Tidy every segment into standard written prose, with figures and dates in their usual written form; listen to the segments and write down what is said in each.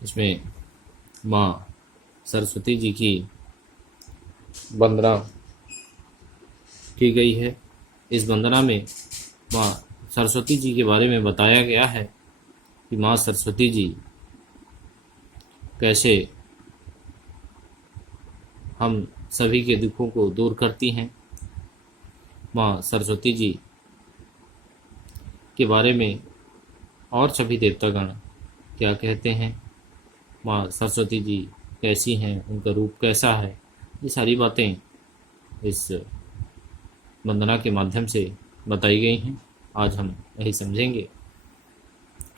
इसमें माँ सरस्वती जी की वंदना की गई है। इस वंदना में माँ सरस्वती जी के बारे में बताया गया है कि माँ सरस्वती जी कैसे हम सभी के दुखों को दूर करती हैं। माँ सरस्वती जी के बारे में और सभी देवतागण क्या कहते हैं, माँ सरस्वती जी कैसी हैं, उनका रूप कैसा है, ये सारी बातें इस वंदना के माध्यम से बताई गई हैं। आज हम यही समझेंगे।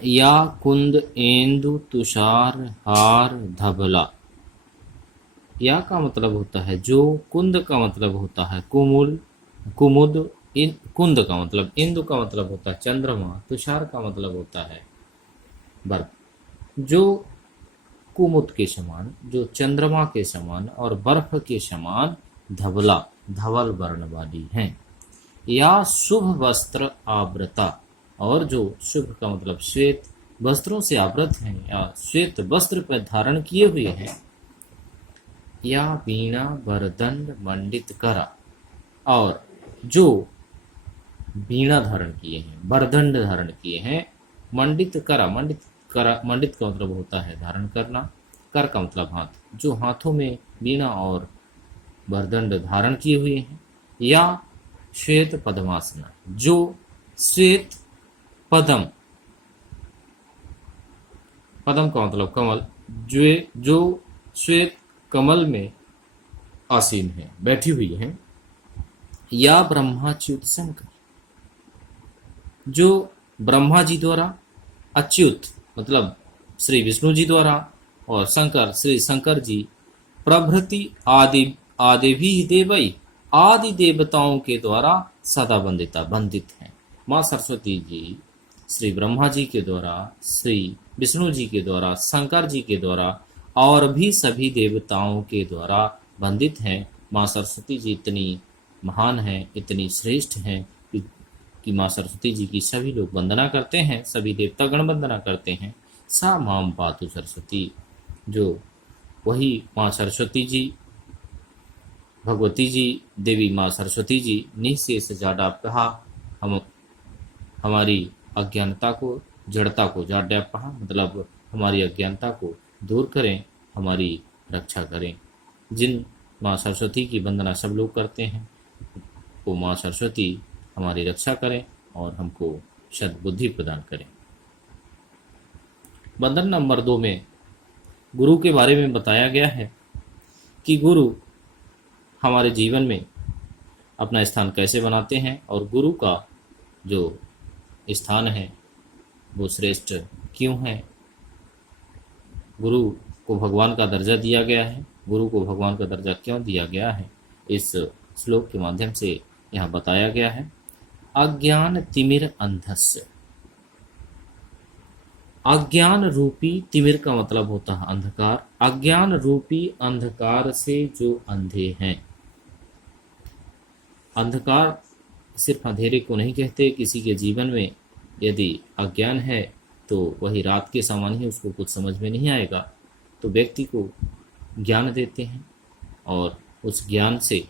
या कुंद इंदु तुषार हार धबला। या का मतलब होता है जो, कुंद का मतलब होता है कुमुल कुमुद, कुंद का मतलब, इंदु का मतलब होता है चंद्रमा, तुषार का मतलब होता है बर्फ। जो कुमुद के समान, जो चंद्रमा के समान और बर्फ के समान धवला, धवल वर्ण वाली हैं। या शुभ वस्त्र आवृता, और जो शुभ का मतलब श्वेत वस्त्रों से आवृत हैं या श्वेत वस्त्र पर धारण किए हुए हैं। या वीणा वरदंड मंडित करा, और जो वीणा धारण किए हैं, वरदंड धारण किए हैं, मंडित करा, मंडित का मतलब होता है धारण करना, कर का मतलब हाथ, जो हाथों में वीणा और वरदंड धारण किए हुए हैं। या श्वेत पद्मासना, जो श्वेत पद्म, पद्म का मतलब कमल, जो श्वेत कमल में आसीन है, बैठी हुई है। या ब्रह्माच्युत शंकर, जो ब्रह्मा जी द्वारा, अच्युत मतलब श्री विष्णु जी द्वारा, और शंकर श्री शंकर जी, प्रभृति आदि भी देवई, आदि देवताओं के द्वारा सदा बंदित हैं। माँ सरस्वती जी श्री ब्रह्मा जी के द्वारा, श्री विष्णु जी के द्वारा, शंकर जी के द्वारा और भी सभी देवताओं के द्वारा बंदित हैं। माँ सरस्वती जी इतनी महान हैं, इतनी श्रेष्ठ हैं कि माँ सरस्वती जी की सभी लोग वंदना करते हैं, सभी देवतागण वंदना करते हैं। सा माम पातु सरस्वती, जो वही माँ सरस्वती जी, भगवती जी, देवी माँ सरस्वती जी निःशेष जाड्यापहा, हमारी अज्ञानता को, जड़ता को, जाड्यापहा मतलब हमारी अज्ञानता को दूर करें, हमारी रक्षा करें। जिन माँ सरस्वती की वंदना सब लोग करते हैं, वो माँ सरस्वती हमारी रक्षा करें और हमको सद्बुद्धि प्रदान करें। वंदन नंबर 2 में गुरु के बारे में बताया गया है कि गुरु हमारे जीवन में अपना स्थान कैसे बनाते हैं और गुरु का जो स्थान है वो श्रेष्ठ क्यों है। गुरु को भगवान का दर्जा दिया गया है, गुरु को भगवान का दर्जा क्यों दिया गया है, इस श्लोक के माध्यम से यहाँ बताया गया है। अज्ञान तिमिर अंधस्य, अज्ञान रूपी तिमिर का मतलब होता है अंधकार, अज्ञान रूपी अंधकार से जो अंधे हैं। अंधकार सिर्फ अंधेरे को नहीं कहते, किसी के जीवन में यदि अज्ञान है तो वही रात के समान ही, उसको कुछ समझ में नहीं आएगा, तो व्यक्ति को ज्ञान देते हैं और उस ज्ञान से,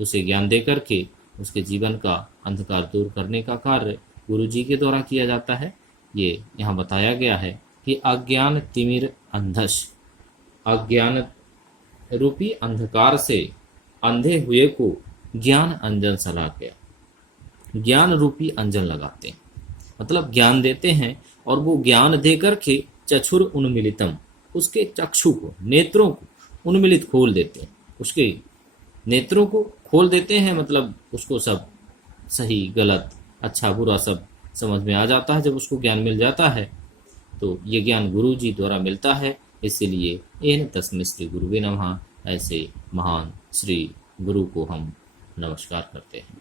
उसे ज्ञान दे करके उसके जीवन का अंधकार दूर करने का कार्य गुरु जी के द्वारा किया जाता है। ये यहाँ बताया गया है कि अज्ञान तिमिर अंधस, अज्ञान रूपी अंधकार से अंधे हुए को ज्ञान अंजन सला गया, ज्ञान रूपी अंजन लगाते हैं, मतलब ज्ञान देते हैं और वो ज्ञान दे करके चक्षुर उन्मिलितम, उसके चक्षु को, नेत्रों को उन्मिलित खोल देते हैं, उसके नेत्रों को खोल देते हैं, मतलब उसको सब सही गलत अच्छा बुरा सब समझ में आ जाता है। जब उसको ज्ञान मिल जाता है तो ये ज्ञान गुरु जी द्वारा मिलता है, इसीलिए एन तस्मै श्री गुरुवे नमः, ऐसे महान श्री गुरु को हम नमस्कार करते हैं।